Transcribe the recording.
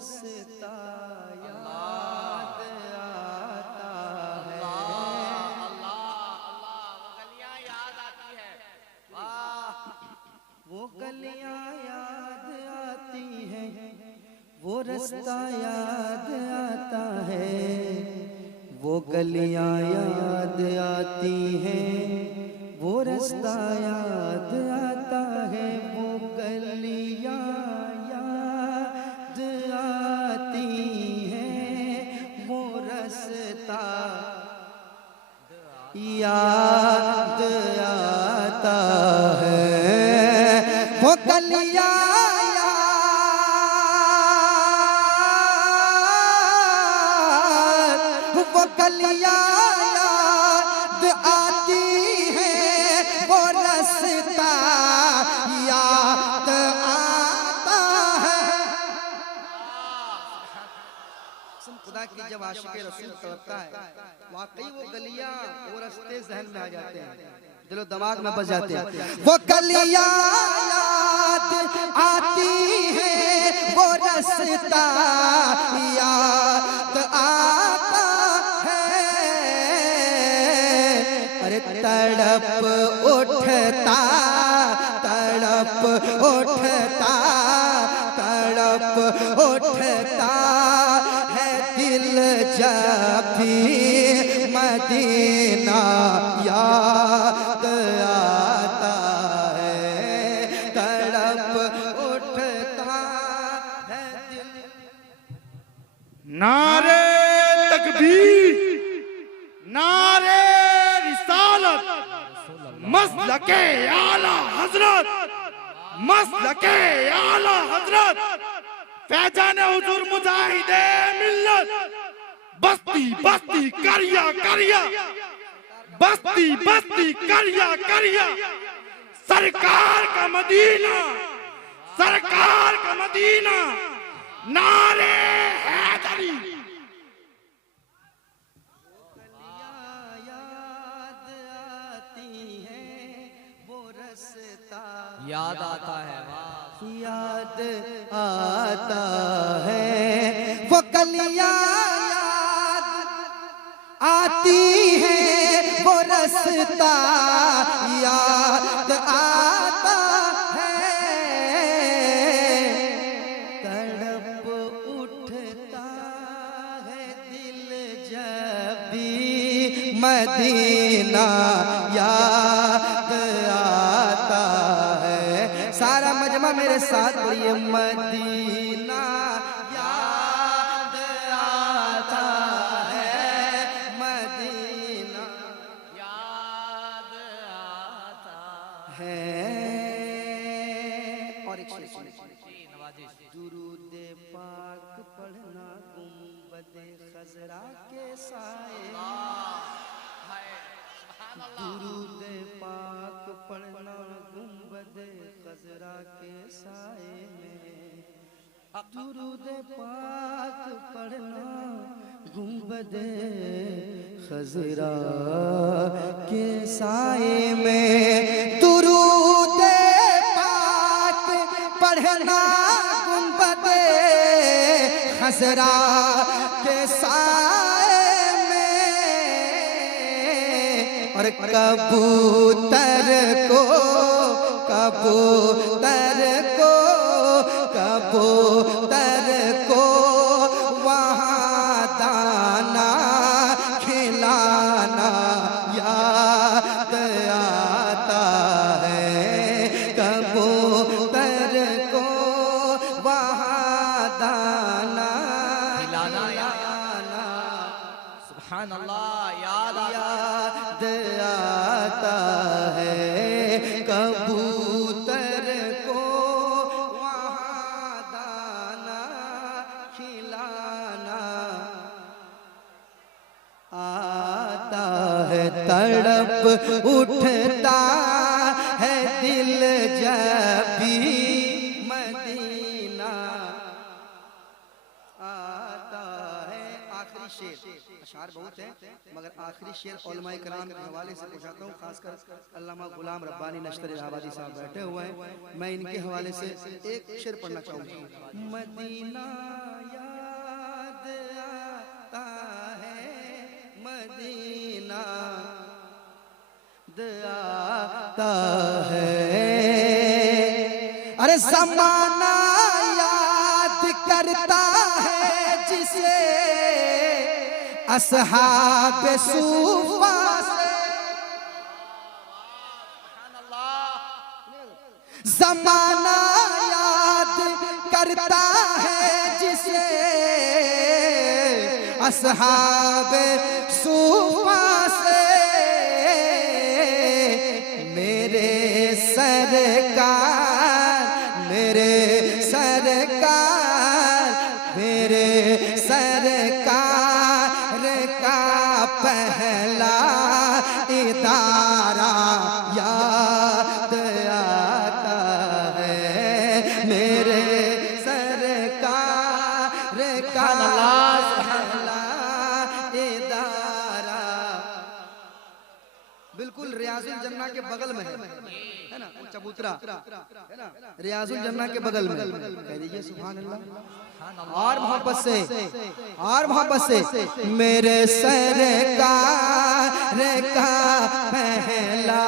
रस्ता याद आता है। वो गलियां याद आती हैं, वो रास्ता याद आता है। वो गलियां याद आती हैं, वो रास्ता याद आता है। वो गलियां याद आती हैं, वो रास्ता याद आता है। वो गलियां याद, वो गलियां याद आती हैं, वो रास्ता याद आता है। खुदा की जब आशिक़ रसूल तड़पता है, वाकई वो गलियां वो रास्ते ज़हन में आ जाते हैं, दिलो दिमाग में बस जाते हैं। वो गलियां याद आती हैं, वो रास्ता याद आता है। अरे तड़प उठता, तड़प उठता, तड़प उठता है दिल जब भी मदीना याद आता है। तड़प उठता है दिल। नारे तकबीर, नारे रिसालत, मसलके आला हजरत, मसलके आला हजरत, फैजाने हुजूर मुजाहिदे मिल्लत। बस्ती बस्ती करिया करिया, बस्ती बस्ती करिया करिया, सरकार का मदीना, सरकार का मदीना, नारे हैदरी। याद आती हैं, वो रास्ता याद आता है, याद आता है। वो गलियां याद आती हैं, वो रास्ता याद आता है। तड़प उठता है दिल जब भी मदीना याद आता है। सारा मजमा मेरे साथ बोलिए, मदीना याद आता है, मदीना याद आता है। और एक शेर सुनिए। दुरूद पाक पढ़ना गुंबद खजरा के साए, दुरूद पाक पढ़ना गुंबद खजरा के साए में। दुरूद पाक पढ़ना गुंबद खजरा के साए में। दुरूद पाक पढ़ना गुंबद खजरा के साए में। और कबूतर को, कबूतर को, कबूतर को वहाँ दाना खिलाना याद आता है। कबूतर को वहाँ दाना खिलाना सुभान अल्लाह, याद याद आता है। कबूतर को वहाँ दाना खिलाना आता है। तड़प उठता है दिल जब भी मदीना आता है। आखिरी शेर, अशार बहुत है मगर आखिरी शेर उलमाए कराम के हवाले से पूछाता हूँ, खासकर अल्लामा गुलाम रब्बानी नश्तर इलाहाबादी साहब बैठे हुए हैं, मैं इनके हवाले से एक शेर पढ़ना चाहूँगा। मदीना याद आता है, मदीना आता है, अरे ज़माना याद करता है जिसे असहाब सूफा से, ज़माना याद करता है जिसे असहाब सूफा से, मेरे सरकार, मेरे सरकार, मेरे सरकार का पहला इदारा याद आता है, मेरे सरकार का पहला इदारा। बिल्कुल रियाजुल जन्ना के बगल में है ना चबूतरा, है ना, रियाजुल जन्ना के बगल में, कह दीजिए सुभान अल्लाह। और मोहब्बत से, और मोहब्बत से, मेरे सरकार का पहला